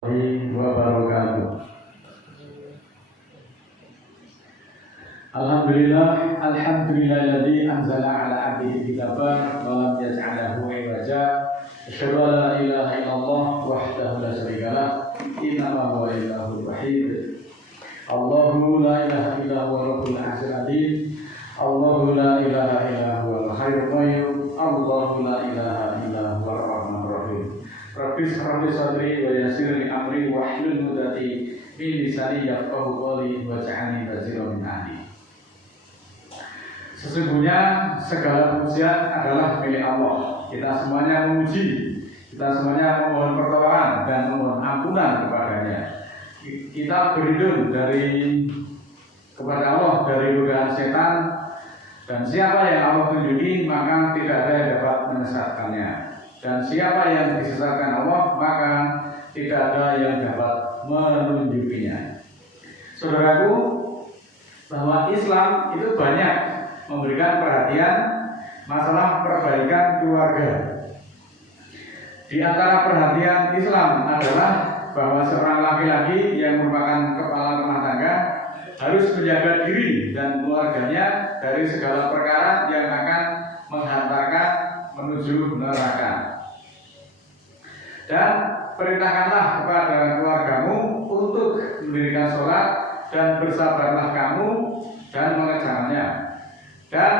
Wabarakatuh. Alhamdulillahilladzi anzala ala abdihi kitaba wa lam yaj'alahu iwaja. Asyhadu an la ilaha illallah wahdahu la syarikalah. Innama huwa ilahul wahid. Allahu la ilaha illa huwa rabbul arsyil azim. Allahu la ilaha illa huwal hayyul qayyum. Allahu la ilaha illa huwar rahmanur rahim. Rabbi shrah li sadri wa yassir li amri wahlul 'uqdatam min lisani yafqahu qawli waj'alni waziran min ahli. Sesungguhnya segala pujian adalah milik Allah. Kita semuanya memuji, kita semuanya memohon pertolongan dan memohon ampunan kepadanya. Kita berlindung kepada Allah dari godaan setan, dan siapa yang Allah tunjuki maka tidak ada yang dapat menyesatkannya. Dan siapa yang disesatkan Allah maka tidak ada yang dapat menunjukinya. Saudaraku, bahwa Islam itu banyak memberikan perhatian masalah perbaikan keluarga. Di antara perhatian Islam adalah bahwa seorang laki-laki yang merupakan kepala rumah tangga harus menjaga diri dan keluarganya dari segala perkara yang akan menghantarkan menuju neraka. Dan perintahkanlah kepada keluargamu untuk mendirikan sholat dan bersabarlah kamu dan mengerjakannya. Dan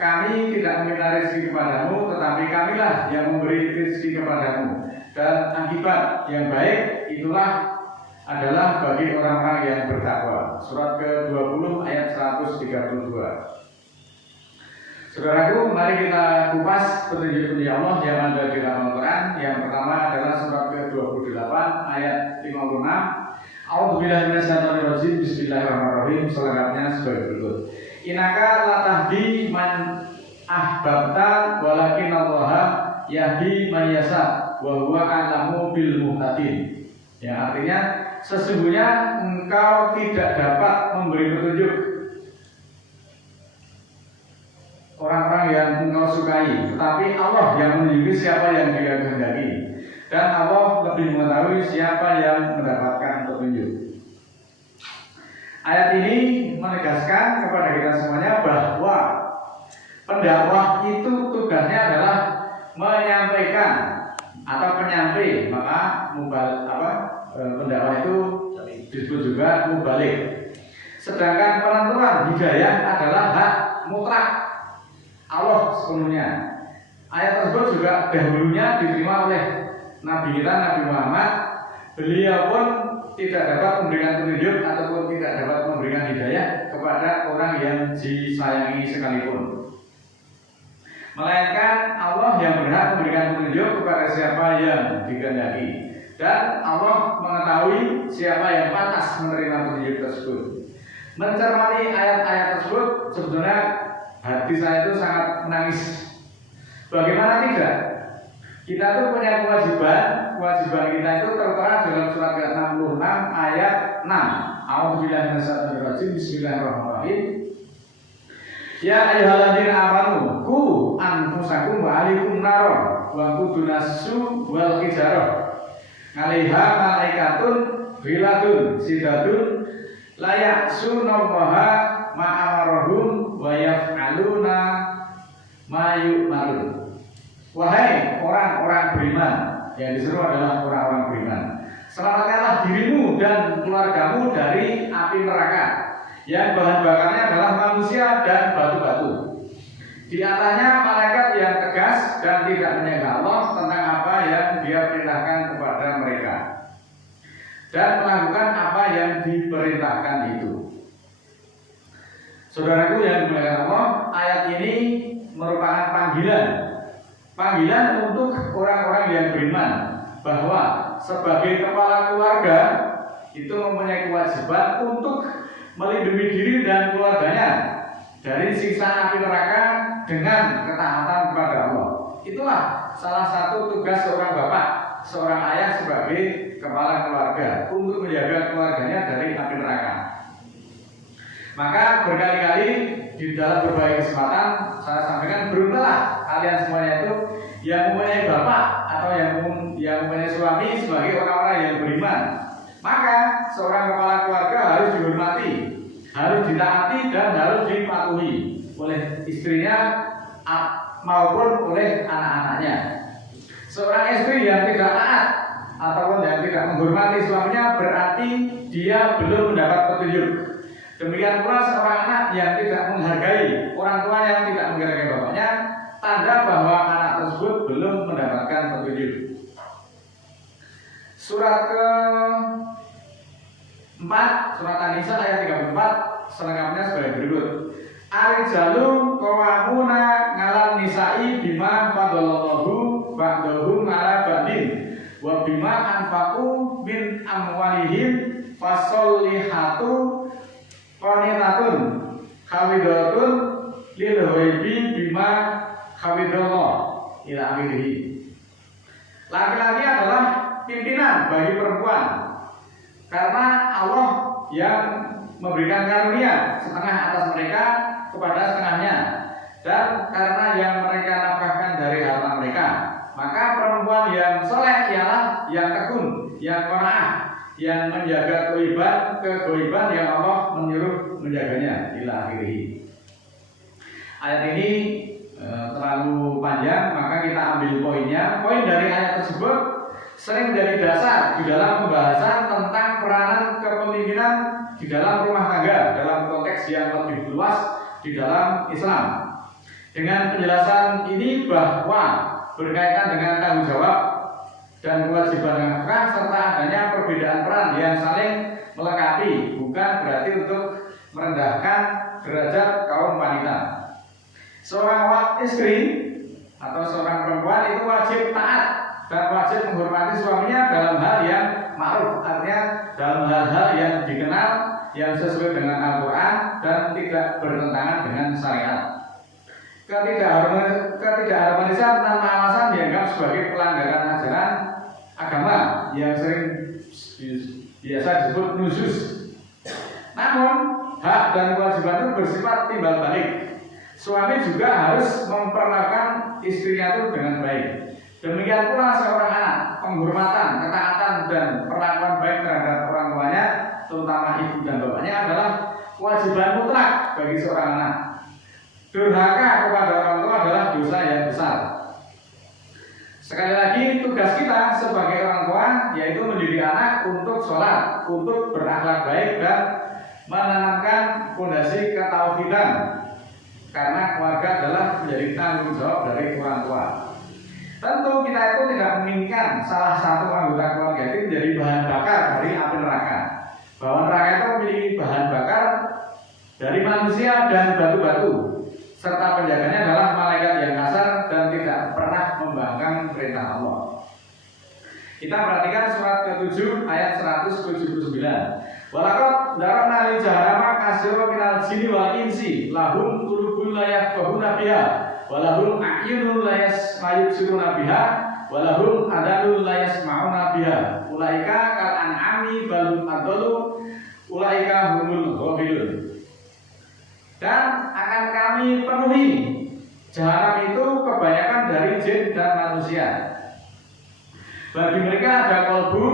kami tidak meminta rezeki kepadamu, tetapi kamilah yang memberi rezeki kepadamu. Dan akibat yang baik itulah adalah bagi orang-orang yang bertakwa. Surat ke-20 ayat 132. Saudaraku, mari kita kupas petunjuk-petunjuk Allah yang ada di dalam Al-Quran. Yang pertama adalah surat ke-28 ayat 56. A'udzubillahi minasyaitonir rajim. Bismillahirrahmanirrahim. Selengkapnya sebagai berikut. Innaka latahdi man ahbabta walakinallaha yahdi man yasha wa huwa a'lamu bil muhtadin. Yang artinya sesungguhnya engkau tidak dapat memberi petunjuk orang-orang yang engkau sukai, tetapi Allah yang menunjuki siapa yang Dia kehendaki, dan Allah lebih mengetahui siapa yang mendapatkan petunjuk. Ayat ini menegaskan kepada kita semuanya bahwa pendakwah itu tugasnya adalah menyampaikan atau penyampai. Maka pendakwah itu disebut juga mubalik. Sedangkan penentuan hidayah adalah hak mutlak Allah sepenuhnya. Ayat tersebut juga dahulunya diterima oleh Nabi kita, Nabi Muhammad. Beliau pun tidak dapat memberikan petunjuk ataupun tidak dapat memberikan hidayah kepada orang yang disayangi sekalipun, melainkan Allah yang berhak memberikan petunjuk kepada siapa yang dikehendaki, dan Allah mengetahui siapa yang pantas menerima petunjuk tersebut. Mencermati ayat-ayat tersebut, sebetulnya hati saya itu sangat menangis. Bagaimana tidak? Kita tuh punya kewajiban kita itu tertera dalam surat ke-66 ayat 6. A'udzubillahi minasyaitonir rajim. Bismillahirrahmanirrahim. Ya ayyuhalladzina amanu qu anfusakum wa ahlikum naron wa qudunasu wal hijarah 'alaiha malaikatun ghiladun sidatun la ya'sunallaha ma amarahum wa yaf'aluna ma yu'marun. Wahai orang-orang beriman, yang disuruh adalah orang-orang beriman, selamatkanlah dirimu dan keluargamu dari api neraka yang bahan bakarnya adalah manusia dan batu-batu. Di atasnya malaikat yang tegas dan tidak menyangka Allah tentang apa yang Dia perintahkan kepada mereka, dan melakukan apa yang diperintahkan itu. Saudaraku yang dimuliakan Allah, ayat ini merupakan panggilan untuk orang-orang yang beriman, bahwa sebagai kepala keluarga itu mempunyai kewajiban untuk melindungi diri dan keluarganya dari siksa api neraka dengan ketaatan kepada Allah. Itulah salah satu tugas seorang bapak, seorang ayah sebagai kepala keluarga, untuk menjaga keluarganya dari api neraka. Maka berkali-kali di dalam berbagai kesempatan saya sampaikan, beruntunglah kalian semuanya itu yang mempunyai bapak atau yang mempunyai suami sebagai orang-orang yang beriman, seorang kepala keluarga harus dihormati, harus ditaati dan harus dipatuhi oleh istrinya maupun oleh anak-anaknya. Seorang istri yang tidak taat ataupun yang tidak menghormati suaminya berarti dia belum mendapat petunjuk. Demikian pula seorang anak yang tidak menghargai orang tua yang tidak menghargai bapaknya, tanda bahwa anak tersebut belum mendapatkan petunjuk. Surat ke-4, surat An-Nisa ayat 34 selengkapnya sebagai berikut. Ar-rijalu qawwamuna 'alan nisa'i bima faddalallahu ba'dahum 'ala ba'din wa bima anfaqu min amwalihim fasolihatu qanitatun khawidatun lil ghaibi bima khawidallah ila akhirih. Laki-laki adalah pimpinan bagi perempuan karena Allah yang memberikan karunia setengah atas mereka kepada setengahnya, dan karena yang mereka nafkahkan dari harta mereka, maka perempuan yang soleh ialah yang tekun, yang qanaah, yang menjaga kegoiban yang Allah menyuruh menjaganya ila akhirih. Ayat ini terlalu panjang, maka kita ambil poinnya. Poin dari ayat tersebut sering menjadi dasar di dalam pembahasan tentang peranan kepemimpinan di dalam rumah tangga dalam konteks yang lebih luas di dalam Islam. Dengan penjelasan ini bahwa berkaitan dengan tanggung jawab dan kewajiban nafkah serta adanya perbedaan peran yang saling melengkapi, bukan berarti untuk merendahkan derajat kaum wanita. Seorang istri atau seorang perempuan itu wajib taat dan wajib menghormati suaminya dalam hal yang ma'ruf, artinya dalam hal-hal yang dikenal, yang sesuai dengan Al-Quran dan tidak bertentangan dengan syariat. Ketidakharmonisan tanpa alasan dianggap sebagai pelanggaran ajaran agama yang sering biasa disebut nusyuz. Namun hak dan kewajiban itu bersifat timbal balik. Suami juga harus memperlakukan istrinya itu dengan baik. Demikian pula seorang anak, penghormatan, ketaatan dan perlakuan baik terhadap orang tuanya, terutama ibu dan bapaknya adalah kewajiban mutlak bagi seorang anak. Durhaka kepada orang tua adalah dosa yang besar. Sekali lagi, tugas kita sebagai orang tua yaitu mendidik anak untuk sholat, untuk berakhlak baik dan menanamkan fondasi ketauhidan, karena keluarga adalah menjadi tanggung jawab dari orang tua. Tentu kita itu tidak menginginkan salah satu anggota keluarga itu menjadi bahan bakar dari api neraka. Bahwa neraka itu memiliki bahan bakar dari manusia dan batu-batu, serta penjaganya adalah malaikat yang kasar dan tidak pernah membangkang perintah Allah. Kita perhatikan surat ke-7 ayat 179. Walaqad darana li jahannama katsira minal jinni wal insi lahum qulubun la yafqahuna biha wa lahum a'yunun la yasma'una biha wa lahum adhanun la yasma'una biha ulaika kal an'ami bal adallu ulaika humul ghafilun. Dan akan kami penuhi jahanam itu kebanyakan dari jin dan manusia. Bagi mereka ada kolbu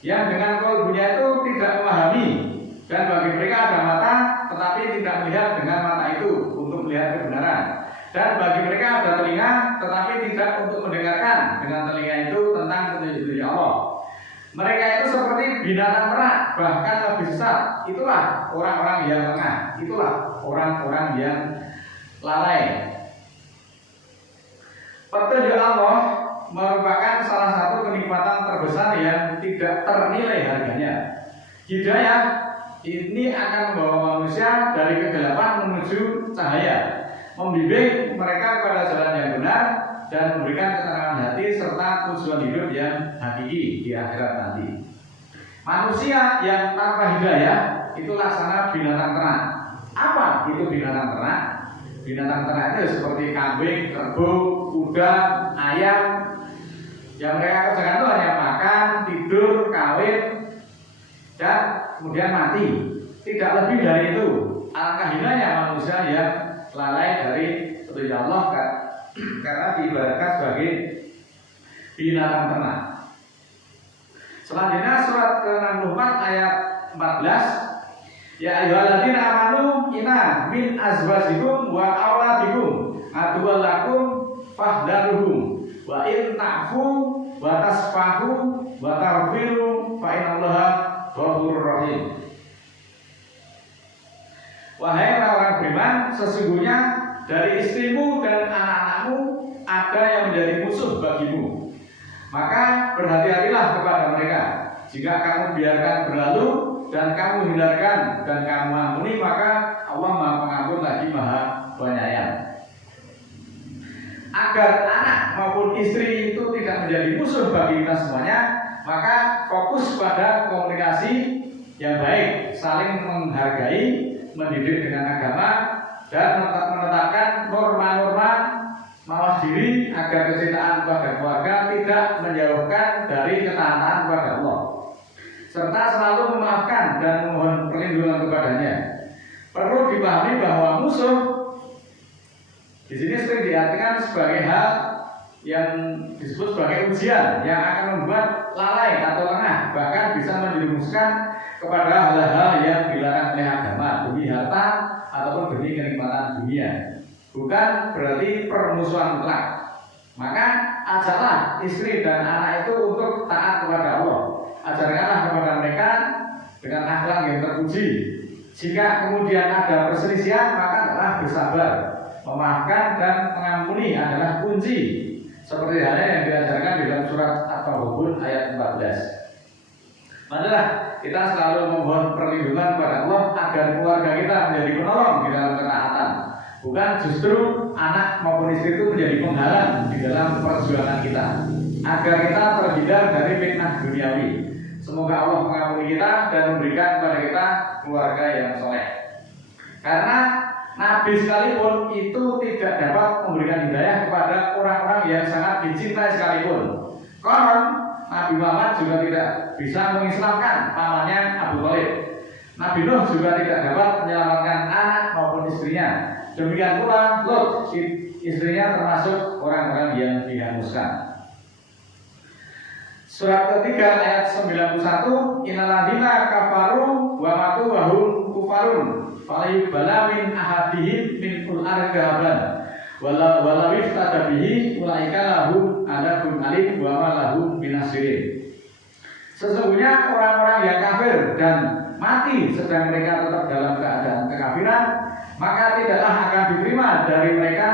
yang dengan kolbunya itu tidak memahami, dan bagi mereka ada mata tetapi tidak melihat dengan mata itu untuk melihat kebenaran, dan bagi mereka ada telinga tetapi tidak untuk mendengarkan dengan telinga itu tentang petunjuk Allah. Mereka itu seperti binatang ternak, bahkan lebih sesat. Itulah orang-orang yang lengah, itulah orang-orang yang lalai. Petunjuk Allah merupakan salah satu kenikmatan terbesar yang tidak ternilai harganya. Hidayah ini akan membawa manusia dari kegelapan menuju cahaya, membimbing mereka kepada jalan yang benar dan memberikan ketenangan hati serta tujuan hidup yang hakiki di akhirat nanti. Manusia yang tanpa hidayah itu laksana binatang ternak. Apa itu binatang ternak? Binatang ternak itu seperti kambing, kerbau, kuda, ayam. Yang mereka kerjakan itu hanya makan, tidur, kawin, dan kemudian mati. Tidak lebih dari itu. Alangkah hinanya manusia yang lalai dari petunjuk Allah karena diibaratkan sebagai binatang ternak. Selanjutnya surat ke-64 ayat 14. Ya ayyuhalladzina amanu inna min azwajikum wa auladikum aduwwal lakum fahdharuhum wa in ta'fu wa tasfahu wa taghfiru fa innallaha ghafurur rahim. Wahai orang beriman, sesungguhnya dari istrimu dan anak-anakmu ada yang menjadi musuh bagimu. Maka berhati-hatilah kepada mereka. Jika kamu biarkan berlalu dan kamu hindarkan dan kamu ampuni, maka Allah Maha Pengampun lagi Maha Penyayang. Agar anak maupun istri itu tidak menjadi musuh bagi kita semuanya, maka fokus pada komunikasi yang baik, saling menghargai, mendidik dengan agama, dan menetapkan norma-norma mawas diri agar kecintaan kepada keluarga tidak menjauhkan dari ketaatan kepada Allah, serta selalu memaafkan dan memohon perlindungan kepadanya. Perlu dipahami bahwa musuh di sini sering diartikan sebagai hal yang disebut sebagai ujian yang akan membuat lalai atau lengah, bahkan bisa menjerumuskan kepada hal-hal yang dilarang oleh agama demi harta ataupun demi kenikmatan dunia. Bukan berarti permusuhan mutlak. Maka ajarlah istri dan anak itu untuk taat kepada Allah. Ajarkanlah kepada mereka dengan akhlak yang terpuji. Jika kemudian ada perselisihan, maka adalah bersabar. Memaafkan dan mengampuni adalah kunci. Seperti halnya yang diajarkan di dalam surat At-Taghabun ayat 14. Marilah kita selalu memohon perlindungan kepada Allah agar keluarga kita menjadi penolong di dalam ketaatan. Bukan justru anak maupun istri itu menjadi penghalang di dalam perjuangan kita, agar kita terhindar dari fitnah duniawi. Semoga Allah mengampuni kita dan memberikan kepada kita keluarga yang soleh. Karena Nabi sekalipun itu tidak dapat memberikan hidayah kepada orang-orang yang sangat dicintai sekalipun. Konon Nabi Muhammad juga tidak bisa mengislamkan pamannya Abu Thalib. Nabi Nuh juga tidak dapat menyelamatkan anak maupun istrinya. Demikian pula Lot, istrinya termasuk orang-orang yang dihanguskan. Surat ketiga ayat 91, Innalladzina kafaru wa matu wa hum kufarun falyubala min ahadihim min qur'an gahaban wala iftada bihi ulaika lahum adabun alim wa ma lahum minasirin. Sesungguhnya orang-orang yang kafir dan mati sedang mereka tetap dalam keadaan kekafiran, maka tidaklah akan diterima dari mereka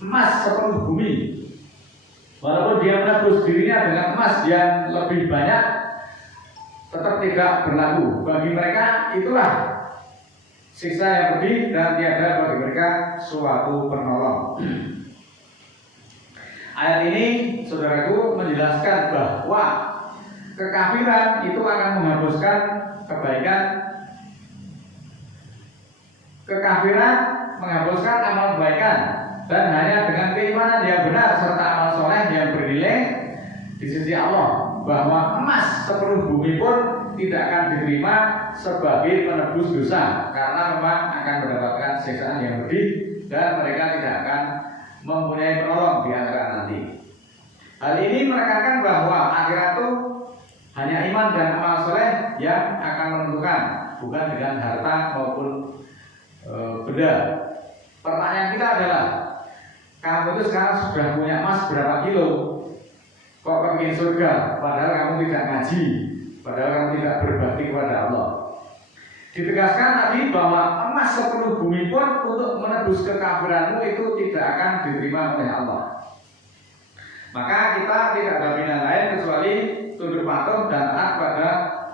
emas sepenuh bumi. Walaupun dia menebus dirinya dengan emas yang lebih banyak, tetap tidak berlaku. Bagi mereka itulah siksa yang pedih dan tiada bagi mereka suatu penolong. Ayat ini, saudaraku, menjelaskan bahwa kekafiran itu akan menghapuskan kebaikan. Kekafiran menghapuskan amal kebaikan, dan hanya dengan keimanan yang benar serta amal soleh yang bernilai di sisi Allah, bahwa emas sepenuh bumi pun tidak akan diterima sebagai penebus dosa, karena memang akan mendapatkan siksaan yang pedih dan mereka tidak akan mempunyai penolong di akhirat nanti. Hal ini menekankan bahwa akhirat itu hanya iman dan amal soleh yang akan menentukan, bukan dengan harta maupun benda. Pertanyaan kita adalah, kamu itu sekarang sudah punya emas berapa kilo? Kok kepingin surga? Padahal kamu tidak ngaji, padahal kamu tidak berbakti kepada Allah. Ditegaskan tadi bahwa emas sepenuh bumi pun untuk menebus kekafiranmu itu tidak akan diterima oleh Allah. Maka kita tidak ada pilihan lain kecuali tunduk patuh dan taat pada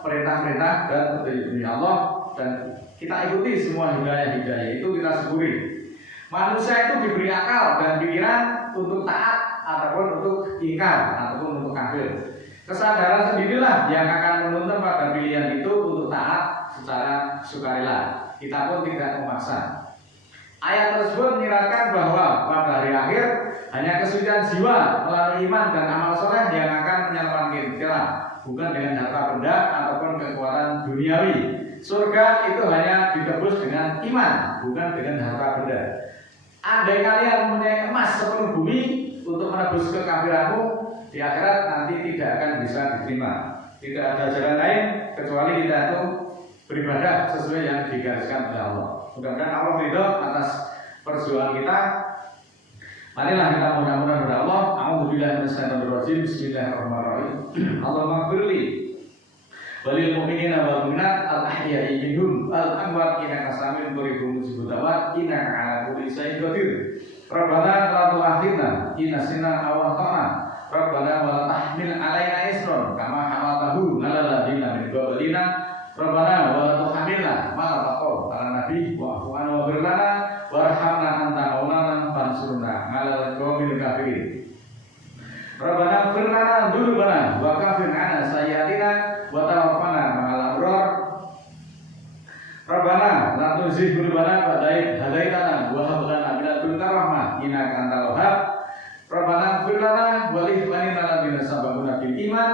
perintah-perintah dan petunjuk Allah, dan kita ikuti semua hidayah-hidayah itu, kita syukuri. Manusia itu diberi akal dan pikiran untuk taat ataupun untuk ingkar ataupun untuk kafir. Kesadaran sendirilah yang akan menuntun pada pilihan itu untuk taat secara sukarela. Kita pun tidak memaksa. Ayat tersebut menyiratkan bahwa pada hari akhir hanya kesucian jiwa melalui iman dan amal soleh yang akan menyelamatkan kita, bukan dengan harta benda ataupun kekuatan duniawi. Surga itu hanya ditebus dengan iman, bukan dengan harta benda. Andai kalian mempunyai emas sepenuh bumi untuk menebus kekafiranmu, di akhirat nanti tidak akan bisa diterima. Tidak ada jalan lain kecuali kita itu beribadah sesuai yang digariskan oleh Allah. Mudah-mudahan Allah ridho atas perjuangan kita. Marilah kita mudah-mudahan kepada Allah. A'udzubillahi minasyaitonir rajim. Bismillahirrahmanirrahim. Allahumma ighfirli walil mu'minina wal mu'minat al-ahya'i minhum al-amwat innaka sami'un qaribun mujibud da'wat innaka 'ala kulli syai'in qadir. Rabbana la tu'akhidna in nasina aw akhtana. Rabbana wa la tahmil 'alaina isran kama hamaltahu 'alal ladzina min qablina. Rabbana wa la tuhammilna ma la taqul 'alan nabi wa'fu 'anna wa ghfir lana warhamna anta maulana fansurna 'alal qaumil kafirin. Rabbana ighfir lana dzunubana wa kaffir 'anna sayyi'atina wa tawaffana ma'al abrar. Rabbana la tuzigh qulubana ba'da idh hadaitana wa hab lana min ladunka rahmah innaka antal wahhab. Rabbana ighfir lana wa li ikhwanina alladziina sabaquna bil iman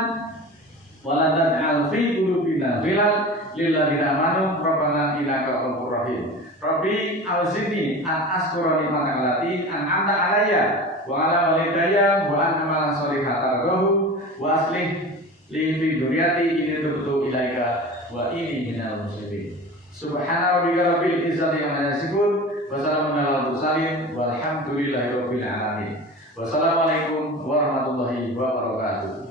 wa la taj'al fi qulubina ghillan lil ladzina amanu rabbana innaka ghafurur rahim. Rabbi auzinni an askura ni'mataka allati an'amta 'alayya wa 'ala walidayya wa an amala sholihan tardahu wa aslih li fi dzurriyyati inni tubtu ilaika wa inni minal muslimin. Subhana rabbika rabbil izzati amma yasifun wa salamun alal mursalin walhamdulillahi rabbil alamin. Wassalamualaikum warahmatullahi wabarakatuh.